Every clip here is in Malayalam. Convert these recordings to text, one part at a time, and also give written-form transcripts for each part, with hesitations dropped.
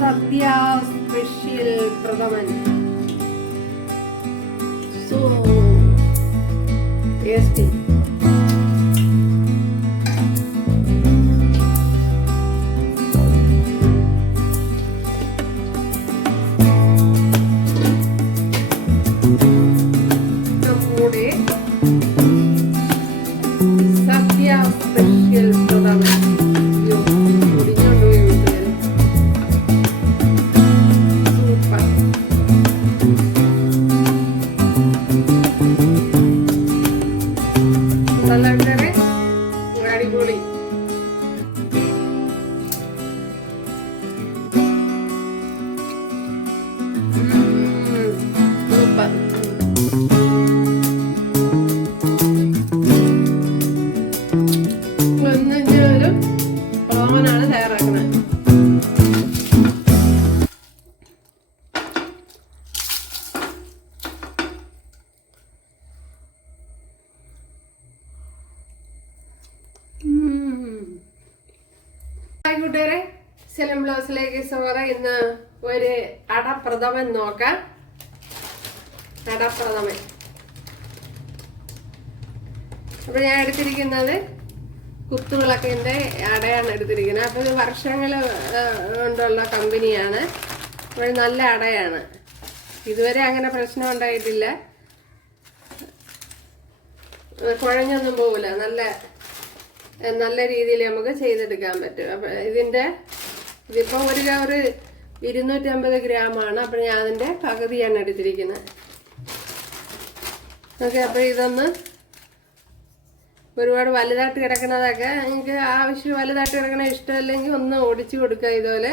സദ്യ സ്പെഷ്യൽ പ്രഥമൻ. So tasty. നമ്മുടെ സദ്യ സ്പെഷ്യൽ പ്രഥമൻ. അടിപൊളി. സൂപ്പർ. ഒരു ഓവനാണ് തയ്യാറാക്കുന്നത്. കൂട്ടുകാരെ, സെലം ബ്ലൗസിലേക്ക് സ്വാഗതം. ഇന്ന് ഒരു അടപ്രഥമൻ നോക്കാം. അടപ്രഥമൻ. അപ്പൊ ഞാൻ എടുത്തിരിക്കുന്നത് കുത്തുവിളക്കിന്റെ അടയാണ് എടുത്തിരിക്കുന്നത്. അപ്പൊ ഇത് വർഷങ്ങൾ കൊണ്ടുള്ള കമ്പനിയാണ്. അപ്പോൾ നല്ല അടയാണ്. ഇതുവരെ അങ്ങനെ പ്രശ്നം ഉണ്ടായിട്ടില്ല. കുഴഞ്ഞൊന്നും പോകില്ല. നല്ല രീതിയിൽ നമുക്ക് ചെയ്തെടുക്കാൻ പറ്റും. അപ്പൊ ഇതിപ്പോ ഒരു 250 ഗ്രാമാണ്. അപ്പൊ ഞാൻ അതിന്റെ പകുതിയാണ് എടുത്തിരിക്കുന്നത്. ഓക്കെ. അപ്പൊ ഇതൊന്ന് ഒരുപാട് വലുതായിട്ട് കിടക്കുന്നതൊക്കെ എനിക്ക് വലുതായിട്ട് കിടക്കണ ഇഷ്ടമല്ലെങ്കിൽ ഒന്ന് ഒടിച്ചു കൊടുക്കുക. ഇതുപോലെ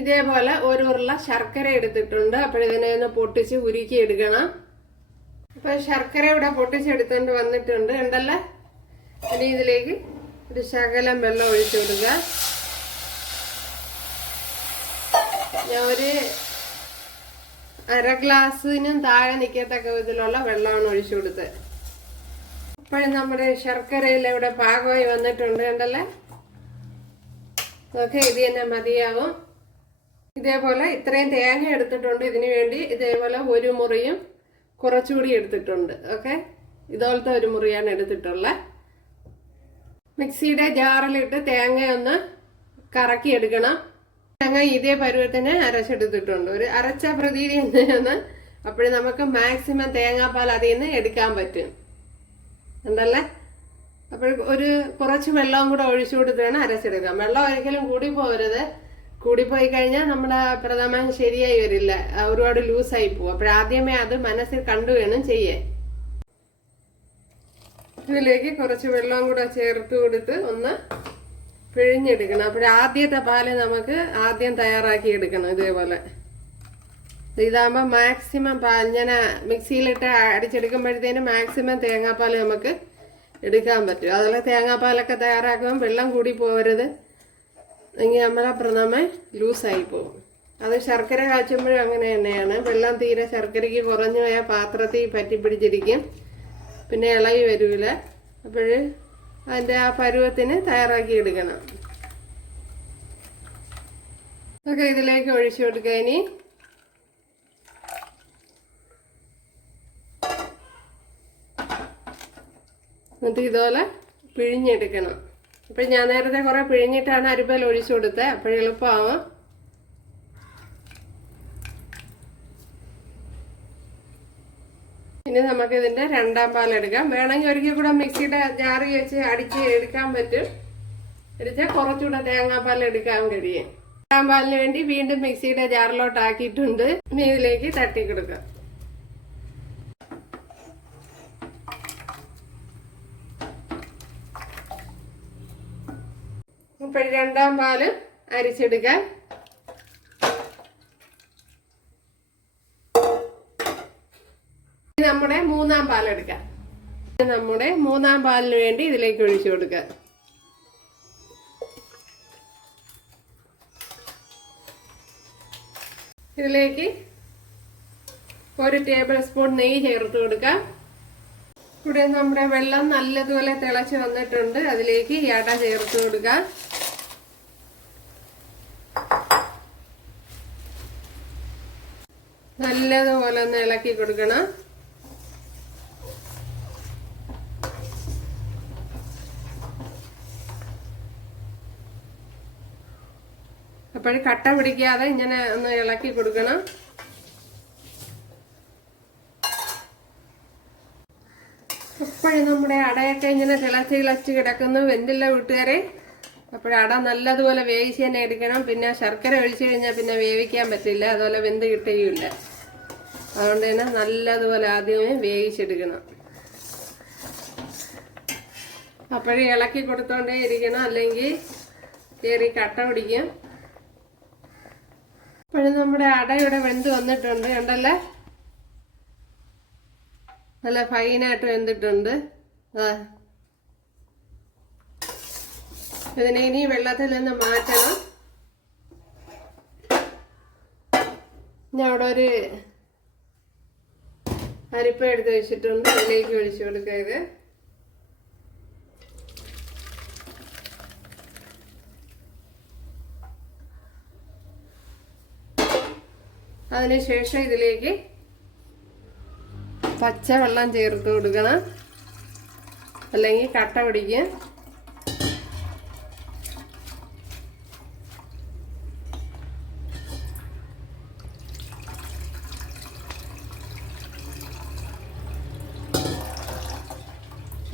ഇതേപോലെ ഒരു ഉരുള ശർക്കര എടുത്തിട്ടുണ്ട്. അപ്പോഴിതിനെ ഒന്ന് പൊട്ടിച്ച് ഉരുക്കി എടുക്കണം. അപ്പൊ ശർക്കര ഇവിടെ പൊട്ടിച്ചെടുത്തോണ്ട് വന്നിട്ടുണ്ട് ഉണ്ടല്ലോ. ഇനി ഇതിലേക്ക് ഒരു ശകലം വെള്ളം ഒഴിച്ചു കൊടുക്കുക. ഞാൻ ഒരു അര ഗ്ലാസ്സിനും താഴെ നിൽക്കത്തക്ക വിധത്തിലുള്ള വെള്ളമാണ് ഒഴിച്ചു കൊടുത്തത്. അപ്പോഴും നമ്മുടെ ശർക്കരയിൽ ഇവിടെ പാകമായി വന്നിട്ടുണ്ട് ഉണ്ടല്ലോ. ഓക്കെ, ഇത് തന്നെ മതിയാവും. ഇതേപോലെ ഇത്രയും തേങ്ങ എടുത്തിട്ടുണ്ട്. ഇതിനു വേണ്ടി ഇതേപോലെ ഒരു മുറിയും കുറച്ചുകൂടി എടുത്തിട്ടുണ്ട്. ഓക്കെ, ഇതുപോലത്തെ ഒരു മുറിയാണ് എടുത്തിട്ടുള്ളത്. മിക്സിയുടെ ജാറിലിട്ട് തേങ്ങ ഒന്ന് കറക്കി എടുക്കണം. തേങ്ങ ഇതേ പരുവത്തിന് അരച്ചെടുത്തിട്ടുണ്ട്. ഒരു അരച്ച പ്രതീതി തന്നെയാണ്. അപ്പോഴും നമുക്ക് മാക്സിമം തേങ്ങാപ്പാൽ അതിൽ നിന്ന് എടുക്കാൻ പറ്റും ഉണ്ടല്ലേ. അപ്പോൾ കുറച്ച് വെള്ളവും കൂടെ ഒഴിച്ചു കൊടുത്ത് വേണം അരച്ചെടുക്കാം. വെള്ളം ഒരിക്കലും കൂടി പോകരുത്. കൂടിപ്പോയി കഴിഞ്ഞാൽ നമ്മുടെ പ്രഥമൻ ശരിയായി വരില്ല, ഒരുപാട് ലൂസായി പോകും. അപ്പോഴാദ്യമേ അത് മനസ്സിൽ കണ്ടു വേണം ചെയ്യാൻ. ഇതിലേക്ക് കുറച്ച് വെള്ളം കൂടെ ചേർത്ത് കൊടുത്ത് ഒന്ന് പിഴിഞ്ഞെടുക്കണം. അപ്പോഴാദ്യത്തെ പാല് നമുക്ക് ആദ്യം തയ്യാറാക്കി എടുക്കണം. ഇതേപോലെ ഇതാകുമ്പോൾ മാക്സിമം പാൽ ഞാൻ മിക്സിയിലിട്ട് അടിച്ചെടുക്കുമ്പോഴത്തേനും മാക്സിമം തേങ്ങാപ്പാൽ നമുക്ക് എടുക്കാൻ പറ്റും. അതുപോലെ തേങ്ങാപ്പാലൊക്കെ തയ്യാറാക്കുമ്പോൾ വെള്ളം കൂടി പോകരുത്, എങ്കിൽ നമ്മളെ പ്രഥമൻ ലൂസായി പോകും. അത് ശർക്കര കാച്ചുമ്പോഴും അങ്ങനെ തന്നെയാണ്. വെള്ളം തീരെ ശർക്കരയ്ക്ക് കുറഞ്ഞു പോയാൽ പാത്രത്തിൽ പറ്റിപ്പിടിച്ചിരിക്കും, പിന്നെ ഇളകി വരില്ല. അപ്പോൾ അതിൻ്റെ ആ പരുവത്തിന് തയ്യാറാക്കി എടുക്കണം. ഒക്കെ ഇതിലേക്ക് ഒഴിച്ചു കൊടുക്കുക. ഇനി എന്നിട്ട് ഇതുപോലെ പിഴിഞ്ഞെടുക്കണം. അപ്പോൾ ഞാൻ നേരത്തെ കുറെ പിഴിഞ്ഞിട്ടാണ് അരിപ്പയിൽ ഒഴിച്ചു കൊടുത്തത്. അപ്പോഴെളുപ്പമാവും. ഇനി നമുക്ക് ഇതിന്റെ രണ്ടാം പാലെടുക്കാം. വേണമെങ്കിൽ ഒരിക്കൽ കൂടെ മിക്സിയുടെ ജാറി വെച്ച് അടിച്ച് എടുക്കാൻ പറ്റും. എടുത്താൽ കുറച്ചുകൂടെ തേങ്ങാപ്പാൽ എടുക്കാൻ കഴിയും. രണ്ടാം പാലിന് വേണ്ടി വീണ്ടും മിക്സിയുടെ ജാറിലോട്ട് ആക്കിയിട്ടുണ്ട്. ഇനി ഇതിലേക്ക് തട്ടി കൊടുക്കാം. ഇപ്പോൾ രണ്ടാം പാല് അരിച്ചെടുക്കാം. നമ്മുടെ മൂന്നാം പാലെടുക്കാം. നമ്മുടെ മൂന്നാം പാലിന് വേണ്ടി ഇതിലേക്ക് ഒഴിച്ചു കൊടുക്കാം. ഇതിലേക്ക് 1 ടേബിൾ സ്പൂൺ നെയ്യ് ചേർത്ത് കൊടുക്കാം. ഇവിടെ നമ്മുടെ വെള്ളം നല്ലതുപോലെ തിളച്ച് വന്നിട്ടുണ്ട്. അതിലേക്ക് ഈ അട ചേർത്ത് കൊടുക്കാം. നല്ലതുപോലെ ഒന്ന് ഇളക്കി കൊടുക്കണം. അപ്പോഴും കട്ട പിടിക്കാതെ ഇങ്ങനെ ഒന്ന് ഇളക്കി കൊടുക്കണം. അപ്പോഴും നമ്മുടെ അടയൊക്കെ ഇങ്ങനെ തിളച്ച് കിടക്കുന്നു. വെന്തില്ല കൂട്ടുകാരെ. അപ്പോഴട നല്ലതുപോലെ വേവിച്ച് തന്നെ എടുക്കണം. പിന്നെ ശർക്കര ഒഴിച്ചു കഴിഞ്ഞാൽ പിന്നെ വേവിക്കാൻ പറ്റില്ല, അതുപോലെ വെന്ത് കിട്ടുകയില്ല. അതുകൊണ്ട് തന്നെ നല്ലതുപോലെ ആദ്യമേ വേവിച്ചെടുക്കണം. അപ്പോഴും ഇളക്കി കൊടുത്തോണ്ടേ ഇരിക്കണം, അല്ലെങ്കിൽ കയറി കട്ട പിടിക്കും. അപ്പോഴും നമ്മുടെ അട ഇവിടെ വെന്ത് വന്നിട്ടുണ്ട്, കണ്ടല്ലേ? നല്ല ഫൈനായിട്ട് വെന്തിട്ടുണ്ട്. ഇതിനെ ഇനി വെള്ളത്തിൽ നിന്ന് മാറ്റണം. ഞാൻ അവിടെ ഒരു അരിപ്പ എടുത്ത് വെച്ചിട്ടുണ്ട്, അതിലേക്ക് ഒഴിച്ചു കൊടുക്കുക. ഇത് അതിനുശേഷം ഇതിലേക്ക് പച്ചവെള്ളം ചേർത്ത് കൊടുക്കണം, അല്ലെങ്കിൽ കട്ട പിടിക്കും.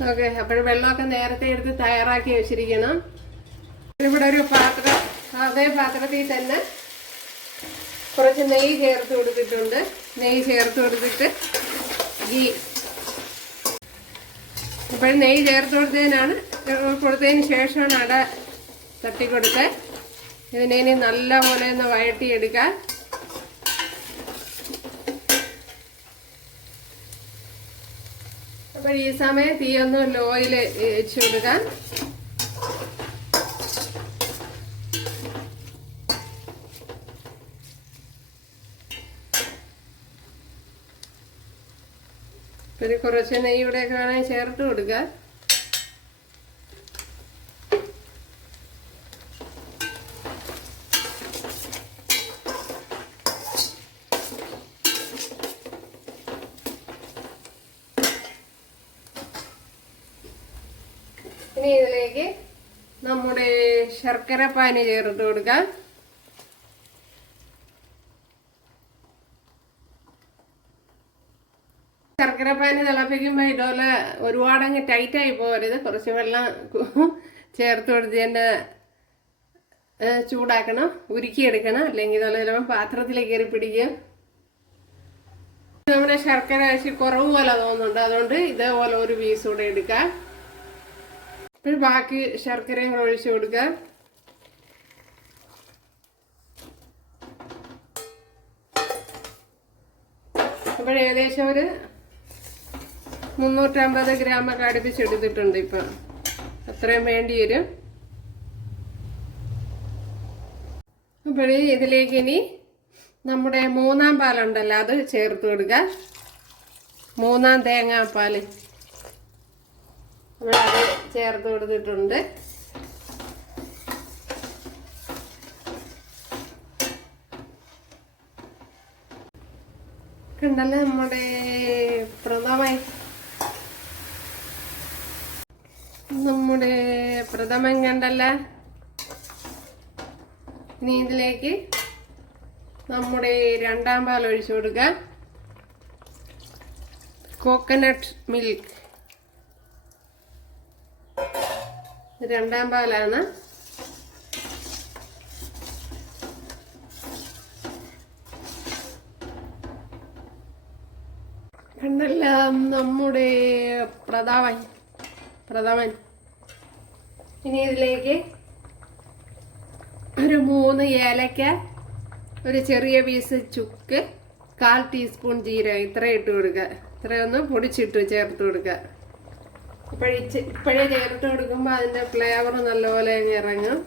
ഓക്കെ, അപ്പോൾ വെള്ളമൊക്കെ നേരത്തെ എടുത്ത് തയ്യാറാക്കി വെച്ചിരിക്കണം. ഇവിടെ ഒരു പാത്രം, അതേ പാത്രത്തിൽ തന്നെ കുറച്ച് നെയ്യ് ചേർത്ത് കൊടുത്തിട്ടുണ്ട്. നെയ്യ് ചേർത്ത് കൊടുത്തിട്ട് അപ്പോഴും നെയ്യ് ചേർത്ത് കൊടുത്തതിന് ശേഷമാണ് അട തട്ടിക്കൊടുത്ത് ഇതിനെ ഇനി നല്ലപോലെ ഒന്ന് വഴട്ടിയെടുക്കാം. അപ്പോൾ ഈ സമയം തീ ഒന്ന് ലോയിൽ വെച്ച് കൊടുക്കാം. പിന്നെ കുറച്ച് നെയ്യ് ഇവിടെയൊക്കെ വേണമെങ്കിൽ ചേർത്ത് കൊടുക്കുക. ഇനി ഇതിലേക്ക് നമ്മുടെ ശർക്കര പാനി ചേർത്ത് കൊടുക്കാം. ശർക്കര പാനി തിളപ്പിക്കുമ്പോൾ ഇതുപോലെ ഒരുപാടങ്ങ് ടൈറ്റായി പോകരുത്. കുറച്ച് വെള്ളം ചേർത്ത് കൊടുത്തതിൻ്റെ ചൂടാക്കണം, ഉരുക്കിയെടുക്കണം, അല്ലെങ്കിൽ ഇതുപോലെ ചിലപ്പോൾ പാത്രത്തിലേക്ക് കയറി പിടിക്കും. നമ്മുടെ ശർക്കര കുറവ് പോലെ തോന്നുന്നുണ്ട്, അതുകൊണ്ട് ഇതേപോലെ ഒരു പീസ് കൂടെ എടുക്കാം. പിന്നെ ബാക്കി ശർക്കരയും കൂടെ ഒഴിച്ചു കൊടുക്കാം. അപ്പോൾ ഏകദേശം ഒരു 350 ഗ്രാമൊക്കെ അടുപ്പിച്ചെടുത്തിട്ടുണ്ട്. ഇപ്പം അത്രയും വേണ്ടി വരും. അപ്പോഴേ ഇതിലേക്ക് ഇനി നമ്മുടെ 3-ാം പാലുണ്ടല്ലോ അത് ചേർത്ത് കൊടുക്കുക. 3-ാം തേങ്ങാപ്പാൽ ഇവിടെ അത് ചേർത്ത് കൊടുത്തിട്ടുണ്ട്. കണ്ടല്ലോ നമ്മുടെ പ്രഥമൻ കണ്ടല്ല. ഇനി ഇതിലേക്ക് നമ്മുടെ 2-ാം പാൽ ഒഴിച്ചു കൊടുക്കാം. കോക്കനട്ട് മിൽക്ക് 2-ാം പാലാണ്. കണ്ടല്ല നമ്മുടെ പ്രഥമൻ. ഇനി ഇതിലേക്ക് ഒരു 3 ഏലക്ക, ഒരു ചെറിയ പീസ് ചുക്ക്, 1/4 ടീസ്പൂൺ ജീരകം ഇത്ര ഇട്ട് കൊടുക്കുക. ഇത്രയൊന്ന് പൊടിച്ചിട്ട് ചേർത്ത് കൊടുക്കുക. ഇപ്പോഴേ ചേർത്ത് കൊടുക്കുമ്പോൾ അതിൻ്റെ ഫ്ലേവർ നല്ലപോലെ അങ്ങ് ഇറങ്ങും.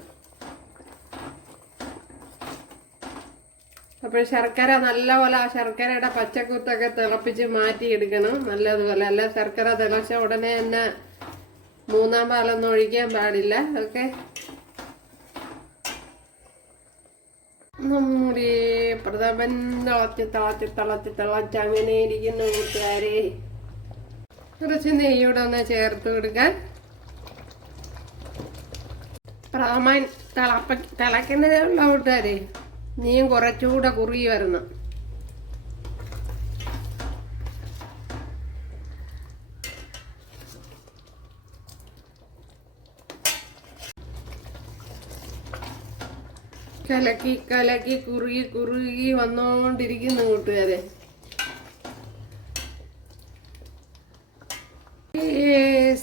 അപ്പോൾ ശർക്കര നല്ലപോലെ ആ ശർക്കരയുടെ പച്ചക്കുത്തൊക്കെ തിളപ്പിച്ച് മാറ്റിയെടുക്കണം നല്ലതുപോലെ. അല്ല ശർക്കര തിളച്ച ഉടനെ തന്നെ മൂന്നാം പാലൊന്നും ഒഴിക്കാൻ പാടില്ല. ഓക്കെ, നമ്മുടെ പ്രഥമൻ തിളച്ച് അങ്ങനെ ഇരിക്കുന്ന കൂട്ടുകാരെ. കുറച്ച് നെയ്യൂടെ ഒന്ന് ചേർത്ത് കൊടുക്കാൻ. പ്രഥമൻ തിളക്കുന്നതേ ഉള്ള കൂട്ടുകാരെ, നീയും കുറച്ചുകൂടെ കുറുകി വരണം. കലക്കി കലക്കി കുറുകി കുറുകി വന്നോണ്ടിരിക്കുന്നു കൂട്ടുകാരെ.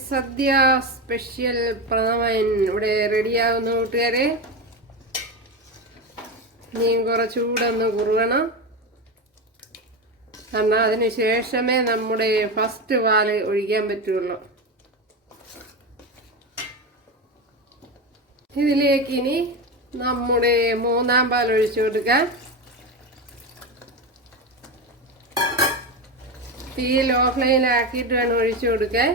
സദ്യ സ്പെഷ്യൽ പ്രഥമൻ ഇവിടെ റെഡിയാവുന്ന കൂട്ടുകാരെ. നീയും കുറച്ചുകൂടെ ഒന്ന് കുറുകണം. കാരണം അതിന് ശേഷമേ നമ്മുടെ ഫസ്റ്റ് പാല് ഒഴിക്കാൻ പറ്റുള്ളൂ. ഇതിലേക്ക് ഇനി നമ്മുടെ മൂന്നാം പാൽ ഒഴിച്ചു കൊടുക്കാം. തീ ലോ ഫ്ലെയിമിലാക്കിയിട്ട് വേണം ഒഴിച്ചു കൊടുക്കാൻ.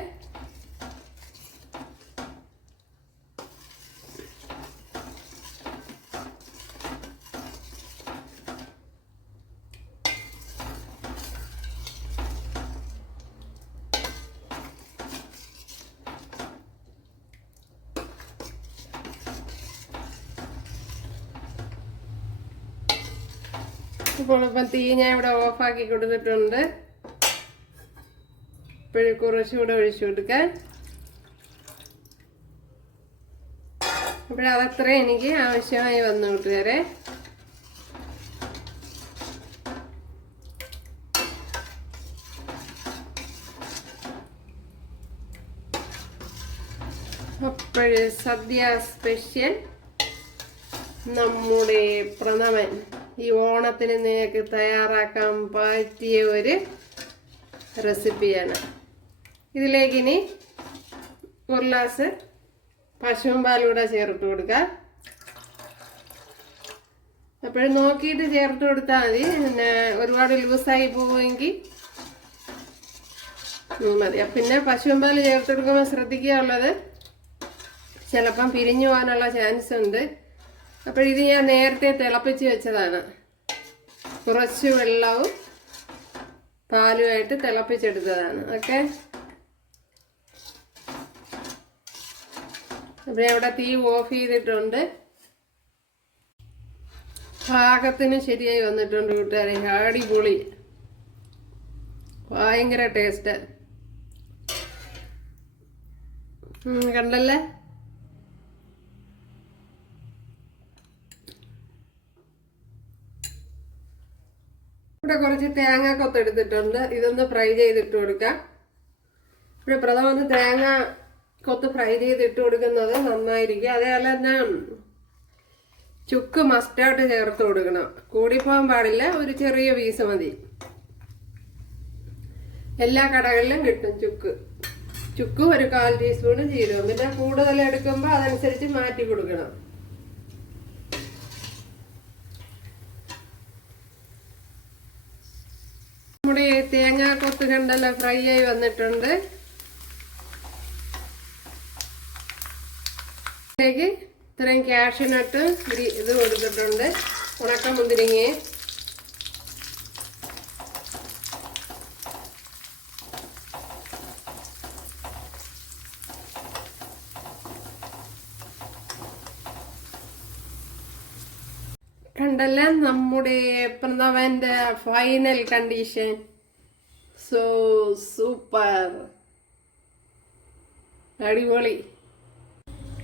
ഇപ്പോൾ ഇപ്പം തീ ഞാൻ ഇവിടെ ഓഫാക്കി കൊടുത്തിട്ടുണ്ട്. ഇപ്പോഴും കുറച്ചുകൂടെ ഒഴിച്ചു കൊടുക്കാൻ. ഇപ്പോഴതത്രയും എനിക്ക് ആവശ്യമായി വന്നു കൂട്ടുകാരെ. അപ്പോഴ് സദ്യ സ്പെഷ്യൽ നമ്മുടെ പ്രഥമൻ ഈ ഓണത്തിന് നിങ്ങൾക്ക് തയ്യാറാക്കാൻ പറ്റിയ ഒരു റെസിപ്പിയാണ്. ഇതിലേക്ക് ഇനി ഒരു ഗ്ലാസ് പശുവും പാലൂടെ ചേർത്ത് കൊടുക്കാം. അപ്പോഴും നോക്കിയിട്ട് ചേർത്ത് കൊടുത്താൽ മതി. പിന്നെ ഒരുപാട് ലൂസായി പോവുമെങ്കിൽ മതി. പിന്നെ പശുവും പാൽ ചേർത്ത് കൊടുക്കുമ്പോൾ ശ്രദ്ധിക്കാനുള്ളത് ചിലപ്പം പിരിഞ്ഞു പോകാനുള്ള ചാൻസ് ഉണ്ട്. അപ്പോൾ ഇത് ഞാൻ നേരത്തെ തിളപ്പിച്ച് വെച്ചതാണ്. കുറച്ച് വെള്ളവും പാലുമായിട്ട് തിളപ്പിച്ചെടുത്തതാണ്. ഓക്കെ, അപ്പോൾ ഇവിടെ തീ ഓഫ് ചെയ്തിട്ടുണ്ട്. പാകത്തിന് ശരിയായി വന്നിട്ടുണ്ട് കൂട്ടുകാരെ. അടിപൊളി, ഭയങ്കര ടേസ്റ്റ്. കണ്ടല്ലേ? ഇവിടെ കുറച്ച് തേങ്ങാക്കൊത്ത് എടുത്തിട്ടുണ്ട്. ഇതൊന്ന് ഫ്രൈ ചെയ്തിട്ട് കൊടുക്കാം. ഇവിടെ പ്രഥമ തേങ്ങ കൊത്ത് ഫ്രൈ ചെയ്തിട്ട് കൊടുക്കുന്നത് നന്നായിരിക്കും. അതേപോലെ തന്നെ ചുക്ക് മസ്റ്റാർഡ് ചേർത്ത് കൊടുക്കണം. കൂടിപ്പോകാൻ പാടില്ല, ഒരു ചെറിയ പീസ് മതി. എല്ലാ കടകളിലും കിട്ടും ചുക്ക് ഒരു 1/4 ടീസ്പൂൺ ജീരകം. പിന്നെ കൂടുതൽ എടുക്കുമ്പോൾ അതനുസരിച്ച് മാറ്റി കൊടുക്കണം. നമ്മുടെ തേങ്ങാക്കൊത്ത് കണ്ടല്ല ഫ്രൈ ആയി വന്നിട്ടുണ്ട്. ഇതിലേക്ക് ഇത്രയും കാഷ്യൂനട്ട് ഇത് കൊടുത്തിട്ടുണ്ട്, ഉണക്ക മുന്തിരിങ്ങയെ. കണ്ടല്ല നമ്മുടെ പ്രഥമന്റെ ഫൈനൽ കണ്ടീഷൻ. സൂപ്പർ, അടിപൊളി.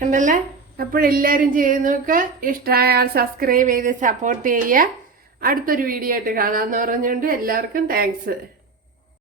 കണ്ടല്ലേ? അപ്പോഴെല്ലാവരും ചെയ്ത് നോക്കുക. ഇഷ്ടമായാൽ സബ്സ്ക്രൈബ് ചെയ്ത് സപ്പോർട്ട് ചെയ്യുക. അടുത്തൊരു വീഡിയോ ആയിട്ട് കാണാമെന്ന് പറഞ്ഞുകൊണ്ട് എല്ലാവർക്കും താങ്ക്സ്.